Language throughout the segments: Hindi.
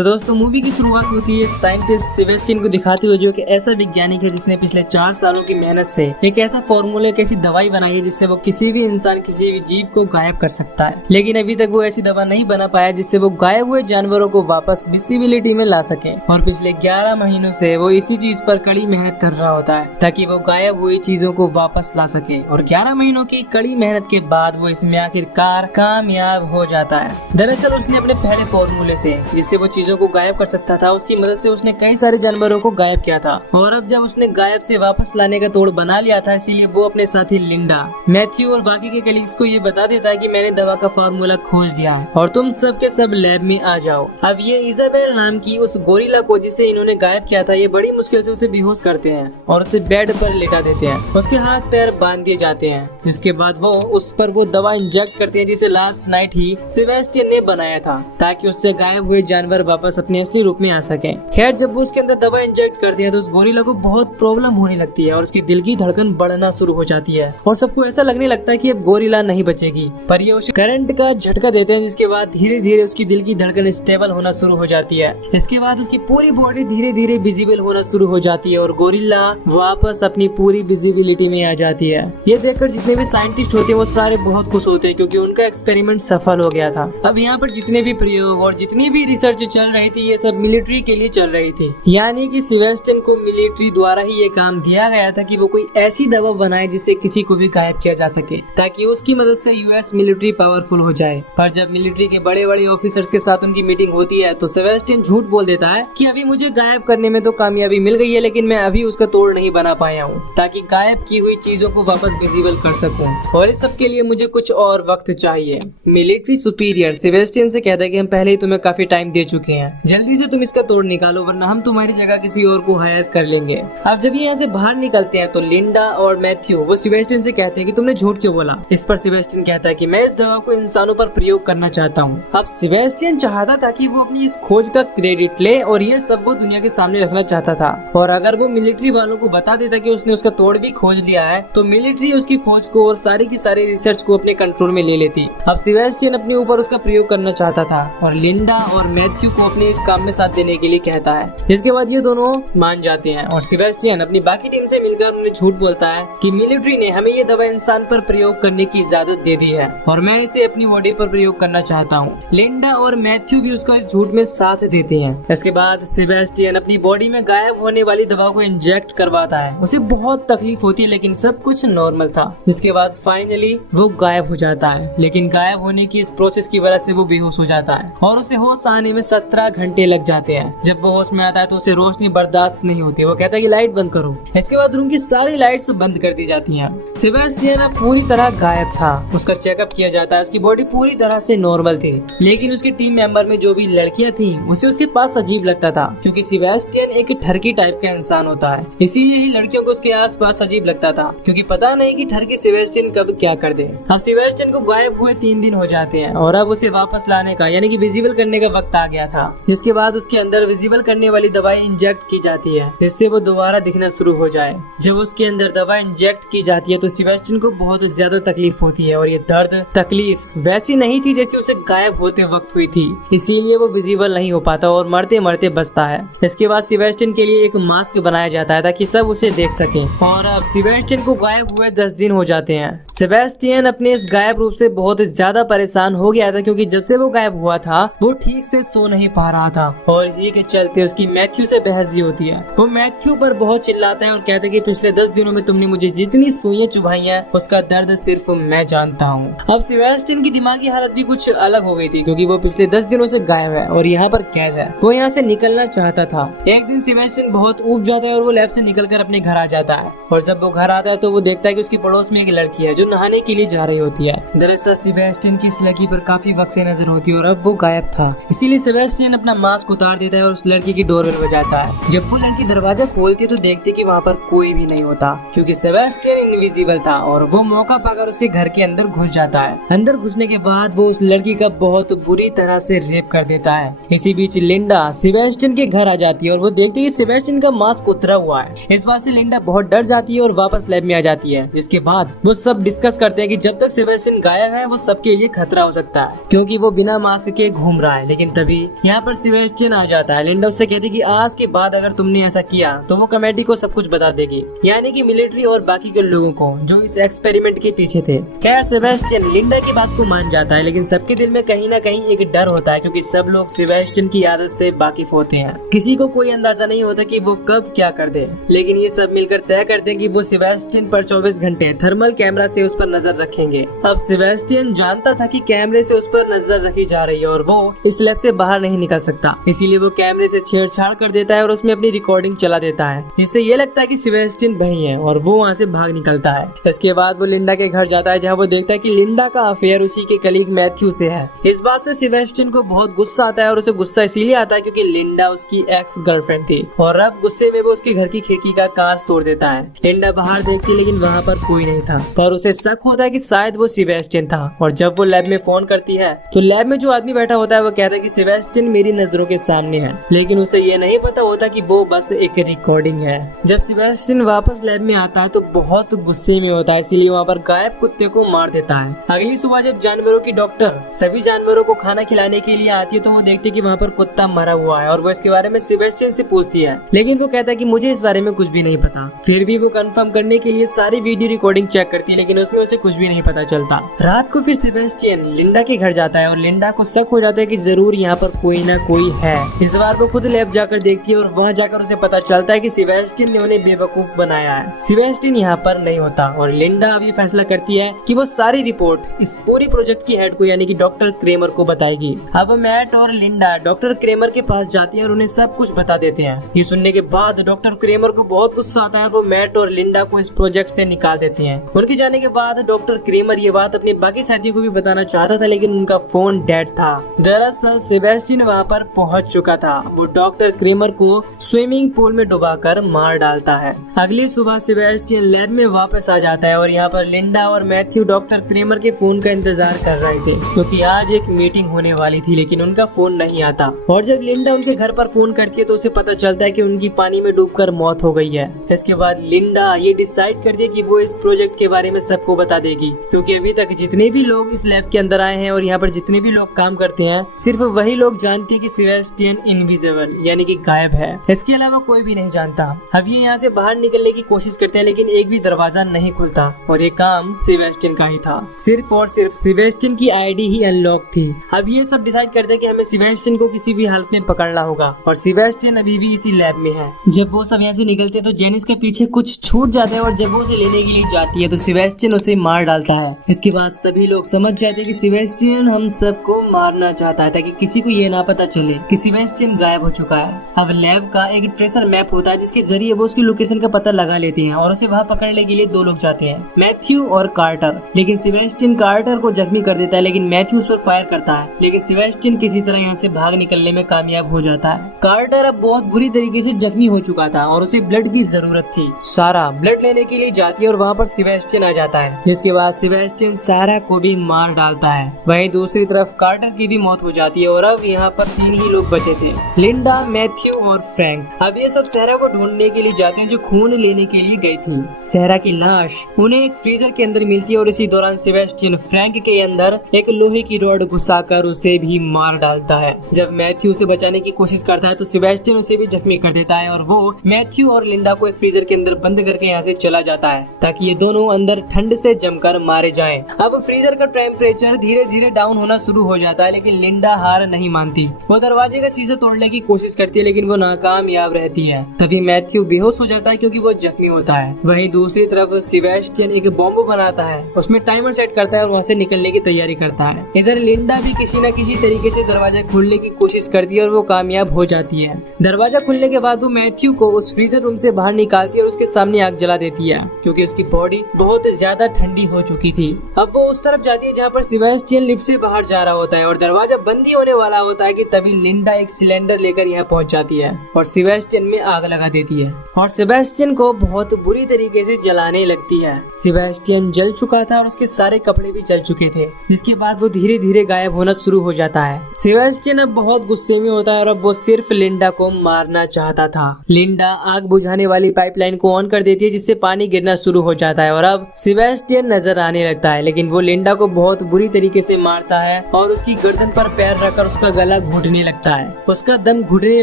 तो दोस्तों मूवी की शुरुआत होती है एक साइंटिस्ट सेबेस्टियन को दिखाते हुए, जो कि ऐसा वैज्ञानिक है जिसने पिछले 4 सालों की मेहनत से एक ऐसा फॉर्मूला, एक ऐसी दवाई बनाई है जिससे वो किसी भी इंसान, किसी भी जीव को गायब कर सकता है। लेकिन अभी तक वो ऐसी दवा नहीं बना पाया जिससे वो गायब हुए जानवरों को वापस विजिबिलिटी में ला सके। और पिछले 11 महीनों से वो इसी चीज पर कड़ी मेहनत कर रहा होता है ताकि वो गायब हुई चीजों को वापस ला सके। और 11 महीनों की कड़ी मेहनत के बाद वो इसमें आखिरकार कामयाब हो जाता है। दरअसल उसने अपने पहले फॉर्मूले से, जिससे वो चीजों को गायब कर सकता था, उसकी मदद से उसने कई सारे जानवरों को गायब किया था। और अब जब उसने गायब से वापस लाने का तोड़ बना लिया था, इसीलिए वो अपने साथी लिंडा, मैथ्यू और बाकी के कलीग्स को ये बता देता है कि मैंने दवा का फार्मूला खोज लिया है और तुम सब के सब लैब में आ जाओ। अब ये इजाबेल नाम की उस गोरिल्ला को, जिसे इन्होंने गायब किया था, ये बड़ी मुश्किल से उसे बेहोश करते हैं और उसे बेड पर लेटा देते हैं। उसके हाथ पैर बांध दिए जाते हैं। इसके बाद वो उस पर वो दवा इंजेक्ट करते हैं जिसे लास्ट नाइट ही सेबेस्टियन ने बनाया था ताकि उससे गायब हुए जानवर वापस अपने असली रूप में आ सके। खैर, जब वो उसके अंदर दवा इंजेक्ट करते हैं तो उस गोरिल्ला को बहुत प्रॉब्लम होने लगती है और उसकी दिल की धड़कन बढ़ना शुरू हो जाती है और सबको ऐसा लगने लगता है कि अब गोरिल्ला नहीं बचेगी। पर ये उसे करंट का झटका देते हैं, जिसके बाद धीरे धीरे उसकी दिल की धड़कन स्टेबल होना शुरू हो जाती है। इसके बाद उसकी पूरी बॉडी धीरे धीरे विजिबल होना शुरू हो जाती है और गोरिल्ला वापस अपनी पूरी विजिबिलिटी में आ जाती है। ये देखकर जितने भी साइंटिस्ट होते हैं वो सारे बहुत खुश होते हैं क्योंकि उनका एक्सपेरिमेंट सफल हो गया था। अब यहाँ पर जितने भी प्रयोग और जितनी भी रिसर्च चल रही थी, ये सब मिलिट्री के लिए चल रही थी। यानी कि सेबेस्टियन को मिलिट्री द्वारा ही ये काम दिया गया था कि वो कोई ऐसी दवा बनाए जिससे किसी को भी गायब किया जा सके ताकि उसकी मदद से यूएस मिलिट्री पावरफुल हो जाए। पर जब मिलिट्री के बड़े बड़े ऑफिसर्स के साथ उनकी मीटिंग होती है तो सेबेस्टियन झूठ बोल देता है कि अभी मुझे गायब करने में तो कामयाबी मिल गई है, लेकिन मैं अभी उसका तोड़ नहीं बना पाया हूँ ताकि गायब की हुई चीजों को वापस विजिबल कर सकूं, और इस सब के लिए मुझे कुछ और वक्त चाहिए। मिलिट्री सुपीरियर सेबेस्टियन से कहता है कि हम पहले ही तुम्हें काफी टाइम दे चुके हैं, जल्दी से तुम इसका तोड़ निकालो वरना हम तुम्हारी जगह किसी और को हायर कर लेंगे। अब जब ये यहाँ से बाहर निकलते हैं तो लिंडा और मैथ्यू वो सेबेस्टियन से कहते हैं कि तुमने झूठ क्यों बोला। इस पर सेबेस्टियन कहता है कि मैं इस दवा को इंसानों पर प्रयोग करना चाहता हूँ। अब सेबेस्टियन चाहता था कि वो अपनी इस खोज का क्रेडिट ले और ये सब वो दुनिया के सामने रखना चाहता था, और अगर वो मिलिट्री वालों को बता देता कि उसने उसका तोड़ भी खोज लिया है तो मिलिट्री उसकी खोज को और सारी की सारी रिसर्च को अपने कंट्रोल में ले लेती। अब सेबेस्टियन अपने ऊपर उसका प्रयोग करना चाहता था और लिंडा और मैथ्यू को अपने इस काम में साथ देने के लिए कहता है, जिसके बाद ये दोनों मान जाते हैं और सेबेस्टियन अपनी बाकी टीम से मिलकर उन्हें झूठ बोलता है कि मिलिट्री ने हमें ये दवा इंसान पर प्रयोग करने की इजाजत दे दी है और मैं इसे अपनी बॉडी पर प्रयोग करना चाहता हूँ। लिंडा और मैथ्यू भी उसका इस झूठ में साथ देते हैं। इसके बाद सेबेस्टियन अपनी बॉडी में गायब होने वाली दवा को इंजेक्ट करवाता है। उसे बहुत तकलीफ होती है लेकिन सब कुछ नॉर्मल था। जिसके बाद फाइनली वो गायब हो जाता है, लेकिन गायब होने की इस प्रोसेस की वजह से वो बेहोश हो जाता है और उसे होश आने में 17 घंटे लग जाते हैं। जब वो होश में आता है तो उसे रोशनी बर्दाश्त नहीं होती। वो कहता है कि लाइट बंद करो। इसके बाद रूम की सारी लाइट्स बंद कर दी जाती हैं। सेबेस्टियन अब पूरी तरह गायब था। उसका चेकअप किया जाता है। उसकी बॉडी पूरी तरह से नॉर्मल थी, लेकिन उसके टीम मेंबर में जो भी लड़कियां थी उसे उसके पास अजीब लगता था क्योंकि सेबेस्टियन एक ठरकी टाइप का इंसान होता है। इसीलिए ही लड़कियों को उसके आसपास अजीब लगता था क्योंकि पता नहीं कि ठरकी सेबेस्टियन कब क्या कर दे। अब सेबेस्टियन को गायब हुए 3 दिन हो जाते हैं और अब उसे वापस लाने का यानी कि विजिबल करने का वक्त आ गया था, जिसके बाद उसके अंदर विजिबल करने वाली दवाई इंजेक्ट की जाती है जिससे वो दोबारा दिखना शुरू हो जाए। जब उसके अंदर दवा इंजेक्ट की जाती है तो सेबेस्टियन को बहुत ज्यादा तकलीफ होती है और ये दर्द तकलीफ वैसी नहीं थी जैसी उसे गायब होते वक्त हुई थी, इसीलिए वो विजिबल नहीं हो पाता और मरते मरते बचता है। इसके बाद सेबेस्टियन के लिए एक मास्क बनाया जाता है ताकि सब उसे देख सके। और अब सेबेस्टियन को गायब हुए 10 दिन हो जाते हैं। सेबेस्टियन अपने इस गायब रूप से बहुत ज्यादा परेशान हो गया था क्योंकि जब से वो गायब हुआ था वो ठीक से सो नहीं पा रहा था और इसी के चलते उसकी मैथ्यू से बहस भी होती है। वो मैथ्यू पर बहुत चिल्लाता है और कहता है कि पिछले 10 दिनों में तुमने मुझे जितनी सुइयां चुभाई हैं उसका दर्द सिर्फ मैं जानता हूँ। अब सेबेस्टियन की दिमागी हालत भी कुछ अलग हो गई थी क्योंकि वो पिछले 10 दिनों से गायब है और यहाँ पर कैद है। वो यहाँ से निकलना चाहता था। एक दिन सेबेस्टियन बहुत ऊब जाता है और वो लैब से निकलकर अपने घर आ जाता है और जब वो घर आता है तो वो देखता है कि उसकी पड़ोस में एक लड़की है जो नहाने के लिए जा रही होती है। दरअसल सेबेस्टियन की इस लड़की पर काफी वक्त से नजर होती है और अब वो गायब था, इसीलिए सेबेस्टियन अपना मास्क उतार देता है और उस लड़की की डोरबेल बजाता है। जब वो लड़की दरवाजा खोलती है तो देखती है कि वहाँ पर कोई भी नहीं होता क्योंकि सेबेस्टियन इनविजिबल था और वो मौका पाकर उसके घर के अंदर घुस जाता है। अंदर घुसने के बाद वो उस लड़की का बहुत बुरी तरह से रेप कर देता है। इसी बीच लिंडा सेबेस्टियन के घर आ जाती है और वो देखती है कि सेबेस्टियन का मास्क उतरा हुआ है। इस बात से लिंडा बहुत डर जाती है और वापस लैब में आ जाती है, जिसके बाद वो सब डिस्कस करते हैं कि जब तक सेबेस्टियन गायब है वो सबके लिए खतरा हो सकता है क्योंकि वो बिना मास्क के घूम रहा है। लेकिन तभी यहाँ पर सेबेस्टियन आ जाता है। लिंडा उससे कहती है कि आज के बाद अगर तुमने ऐसा किया तो वो कमेटी को सब कुछ बता देगी, यानी कि मिलिट्री और बाकी के लोगों को जो इस एक्सपेरिमेंट के पीछे थे। खैर सेबेस्टियन लिंडा की बात को मान जाता है, लेकिन सबके दिल में कहीं ना कहीं एक डर होता है, क्योंकि सब लोग सेबेस्टियन की आदत से वाकिफ होते हैं। किसी को कोई अंदाजा नहीं होता कि वो कब क्या कर दे, लेकिन ये सब मिलकर तय करते हैं कि वो सेबेस्टियन पर 24 घंटे थर्मल कैमरा से उस पर नजर रखेंगे। अब सेबेस्टियन जानता था कि कैमरे से उस पर नजर रखी जा रही है और वो इस लैब से बाहर नहीं निकल सकता, इसीलिए वो कैमरे से छेड़छाड़ कर देता है और उसमें अपनी रिकॉर्डिंग चला देता है। इससे ये लगता है कि सेबेस्टियन वही है और वो वहाँ से भाग निकलता है। इसके बाद वो लिंडा के घर जाता है, जहाँ वो देखता है कि लिंडा का अफेयर उसी के कलीग मैथ्यू से है। इस बात से सेबेस्टियन को बहुत गुस्सा आता है और उसे गुस्सा इसीलिए आता है क्योंकि लिंडा उसकी एक्स गर्लफ्रेंड थी और अब गुस्से में वो उसके घर की खिड़की का कांच तोड़ देता है। लिंडा बाहर देखती लेकिन वहाँ पर कोई नहीं था, पर उसे शक होता है कि शायद वो सेबेस्टियन था। और जब वो लैब में फोन करती है तो लैब में जो आदमी बैठा होता है वो कहता है कि सेबेस्टियन मेरी नजरों के सामने है, लेकिन उसे ये नहीं पता होता कि वो बस एक रिकॉर्डिंग है। जब सेबेस्टियन वापस लैब में आता है तो बहुत गुस्से में होता है, इसीलिए वहाँ पर गायब कुत्ते को मार देता है। अगली सुबह जब जानवरों की डॉक्टर सभी जानवरों को खाना खिलाने के लिए आती है तो वो देखती है कि वहाँ पर कुत्ता मरा हुआ है और वो इसके बारे में सेबेस्टियन से पूछती है, लेकिन वो कहता है कि मुझे इस बारे में कुछ भी नहीं पता। फिर भी वो कंफर्म करने के लिए सारी वीडियो रिकॉर्डिंग चेक करती है, लेकिन उसमें उसे कुछ भी नहीं पता चलता। रात को फिर सेबेस्टियन लिंडा के घर जाता है और लिंडा को शक हो जाता है कि जरूर यहाँ पर कोई ना कोई है। इस बार वो खुद लैब जाकर देखती है और वहाँ जाकर उसे पता चलता है कि सेबेस्टियन ने उन्हें बेवकूफ बनाया है। सेबेस्टियन यहाँ पर नहीं होता और लिंडा अभी फैसला करती है कि वो सारी रिपोर्ट इस पूरी प्रोजेक्ट की हेड को यानी कि डॉक्टर क्रेमर को बताएगी। अब मैट और लिंडा डॉक्टर क्रेमर के पास जाती है और उन्हें सब कुछ बता देते हैं। ये सुनने के बाद डॉक्टर क्रेमर को बहुत गुस्सा आता है, वो मैट और लिंडा को इस प्रोजेक्ट से निकाल देते हैं। उनके जाने के बाद डॉक्टर क्रेमर ये बात अपने बाकी साथियों को भी बताना चाहता था, लेकिन उनका फोन डेड था। दरअसल सेबेस्टियन वहाँ पर पहुँच चुका था। वो डॉक्टर क्रेमर को स्विमिंग पूल में डुबाकर मार डालता है। अगली सुबह सेबेस्टियन लैब में वापस आ जाता है और यहाँ पर लिंडा और मैथ्यू डॉक्टर क्रेमर के फोन का इंतजार कर रहे थे, क्योंकि आज एक मीटिंग होने वाली थी, लेकिन उनका फोन नहीं आता। और जब लिंडा उनके घर पर फोन करती है तो उसे पता चलता है कि उनकी पानी में डूबकर मौत हो गई है। इसके बाद लिंडा ये डिसाइड करती है कि वो इस प्रोजेक्ट के बारे में सबको बता देगी, क्योंकि अभी तक जितने भी लोग इस लैब के अंदर आए हैं और यहाँ पर जितने भी लोग काम करते हैं, सिर्फ वही लोग जानते हैं कि सेबेस्टियन इनविजिबल यानी कि गायब है। इसके अलावा कोई भी नहीं जानता। अब ये यहाँ से बाहर निकलने की कोशिश करते हैं, लेकिन एक भी दरवाजा नहीं खुलता और ये काम सेबेस्टियन का ही था। सिर्फ और सिर्फ सेबेस्टियन की आईडी ही अनलॉक थी। अब ये सब डिसाइड करते हैं कि हमें सेबेस्टियन को किसी भी हालत में पकड़ना होगा और सेबेस्टियन अभी भी इसी लैब में है। जब वो सब यहाँ से निकलते हैं तो जेनिस के पीछे कुछ छूट जाता है और जब वो उसे लेने के लिए जाती है तो सेबेस्टियन उसे मार डालता है। इसके बाद सभी लोग समझ जाते हैं कि सेबेस्टियन हम सबको मारना चाहता है, ताकि किसी को ये ना पता चले कि सेबेस्टियन गायब हो चुका है। अब लैब का एक ट्रेसर मैप होता है जिसके जरिए वो उसकी लोकेशन का पता लगा लेते हैं और उसे वहाँ पकड़ने के लिए दो लोग जाते हैं, मैथ्यू और कार्टर। लेकिन सेबेस्टियन कार्टर को जख्मी कर देता है, लेकिन मैथ्यू उस पर फायर करता है, लेकिन सेबेस्टियन किसी तरह यहाँ से भाग निकलने में कामयाब हो जाता है। कार्टर अब बहुत बुरी तरीके से जख्मी हो चुका था और उसे ब्लड की जरूरत थी। सारा ब्लड लेने के लिए जाती है और वहाँ पर सेबेस्टियन आ जाता है, जिसके बाद सेबेस्टियन सारा को भी मार डालता है। वहीं दूसरी तरफ कार्टर की भी मौत हो जाती है और अब यहाँ पर 3 ही लोग बचे थे, लिंडा, मैथ्यू और फ्रैंक। अब ये सब सहरा को ढूंढने के लिए जाते हैं जो खून लेने के लिए गई थी। सहरा की लाश उन्हें एक फ्रीजर के अंदर मिलती है और इसी दौरान सेबेस्टियन फ्रैंक के अंदर एक लोहे की रॉड घुसाकर उसे भी मार डालता है। जब मैथ्यू उसे बचाने की कोशिश करता है तो सेबेस्टियन उसे भी जख्मी कर देता है और वो मैथ्यू और लिंडा को एक फ्रीजर के अंदर बंद करके यहाँ से चला जाता है, ताकि ये दोनों अंदर ठंड से जमकर मारे जाएं। अब फ्रीजर का टेम्परेचर धीरे धीरे डाउन होना शुरू हो जाता है, लेकिन लिंडा हार नहीं मानती। वो दरवाजे का शीशा तोड़ने की कोशिश करती है, लेकिन वो नाकामयाब रहती है। तभी मैथ्यू बेहोश हो जाता है क्योंकि वो जख्मी होता है। वहीं दूसरी तरफ सेबेस्टियन एक बॉम्ब बनाता है, उसमें टाइमर सेट करता है और वहाँ से निकलने की तैयारी करता है। इधर लिंडा भी किसी न किसी तरीके से दरवाजा खोलने की कोशिश करती है और वो कामयाब हो जाती है। दरवाजा खुलने के बाद वो मैथ्यू को उस फ्रीजर रूम से बाहर निकालती है और उसके सामने आग जला देती है, क्योंकि उसकी बॉडी बहुत ज्यादा ठंडी हो चुकी थी। अब वो उस तरफ जाती है जहाँ पर सेबेस्टियन लिफ्ट से बाहर जा रहा होता है और दरवाजा बंद ही होने वाला होता है कि तभी लिंडा एक सिलेंडर लेकर यहाँ पहुँच जाती है और सेबेस्टियन में आग लगा देती है और सेबेस्टियन को बहुत बुरी तरीके से जलाने लगती है। सेबेस्टियन जल चुका था और उसके सारे कपड़े भी जल चुके थे, जिसके बाद वो धीरे धीरे गायब होना शुरू हो जाता है। सेबेस्टियन अब बहुत गुस्से में होता है और अब वो सिर्फ लिंडा को मारना चाहता था। लिंडा आग बुझाने वाली पाइपलाइन को ऑन कर देती है, जिससे पानी गिरना शुरू हो जाता है और अब सेबेस्टियन नजर आने लगता है, लेकिन वो लिंडा को बहुत बुरी तरीके से मारता है और उसकी गर्दन पर पैर रखकर उसका गला गला घुटने लगता है, उसका दम घुटने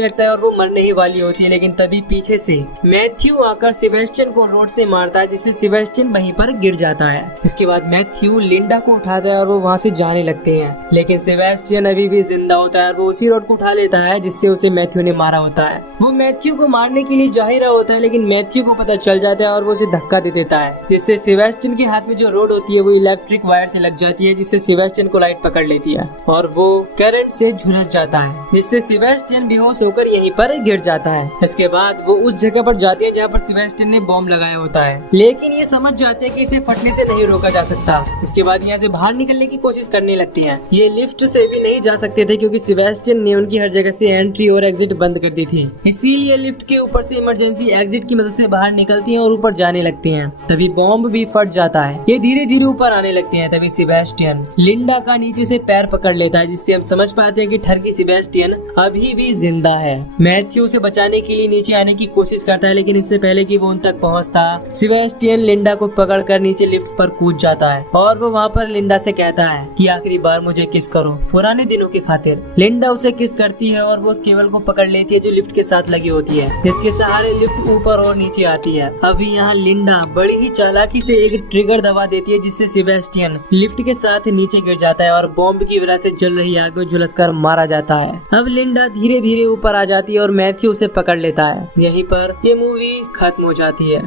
लगता है और वो मरने ही वाली होती है। लेकिन तभी पीछे से मैथ्यू आकर सेबेस्टियन को रोड से मारता है, जिससे सेबेस्टियन वहीं पर गिर जाता है। इसके बाद मैथ्यू लिंडा को उठाता है और वो वहाँ से जाने लगते हैं। लेकिन सेबेस्टियन अभी भी जिंदा होता है और वो उसी रोड को उठा लेता है जिससे उसे मैथ्यू ने मारा होता है। वो मैथ्यू को मारने के लिए जा ही रहा होता है, लेकिन मैथ्यू को पता चल जाता है और वो उसे धक्का दे देता है, जिससे सेबेस्टियन के हाथ में जो रोड होती है वो इलेक्ट्रिक वायर से लग जाती है, जिससे सेबेस्टियन को लाइट पकड़ लेती है और वो करंट से झुलस जाता है, जिससे सेबेस्टियन बेहोश होकर यहीं पर गिर जाता है। इसके बाद वो उस जगह पर जाती है जहाँ पर सेबेस्टियन ने बॉम्ब लगाया होता है, लेकिन ये समझ जाते हैं कि इसे फटने से नहीं रोका जा सकता। इसके बाद यहाँ से बाहर निकलने की कोशिश करने लगती हैं। ये लिफ्ट से भी नहीं जा सकते थे क्योंकि सेबेस्टियन ने उनकी हर जगह से एंट्री और एग्जिट बंद कर दी थी, इसीलिए लिफ्ट के ऊपर से इमरजेंसी एग्जिट की मदद से बाहर निकलती हैं और ऊपर जाने लगती हैं। तभी बॉम्ब भी फट जाता है। ये धीरे धीरे ऊपर आने लगते हैं। तभी सेबेस्टियन लिंडा का नीचे से पैर पकड़ लेता है, जिससे हम समझ पाते हैं कि ठरकी सेबेस्टियन अभी भी जिंदा है। मैथ्यू उसे बचाने के लिए नीचे आने की कोशिश करता है, लेकिन इससे पहले कि वो उन तक पहुंचता, सेबेस्टियन लिंडा को पकड़कर नीचे लिफ्ट पर कूद जाता है और वो वहाँ पर लिंडा से कहता है कि आखिरी बार मुझे किस करो पुराने दिनों की खातिर। लिंडा उसे किस करती है और वो उस केबल को पकड़ लेती है जो लिफ्ट के साथ लगी होती है, जिसके सहारे लिफ्ट ऊपर और नीचे आती है। अभी यहाँ लिंडा बड़ी ही चालाकी से एक ट्रिगर दबा देती है, जिससे सेबेस्टियन लिफ्ट के साथ नीचे गिर जाता है और बॉम्ब की वजह से जल रही आग में झुलसकर मारा जाता है। अब लिंडा धीरे धीरे ऊपर आ जाती है और मैथ्यू उसे पकड़ लेता है। यहीं पर ये मूवी खत्म हो जाती है।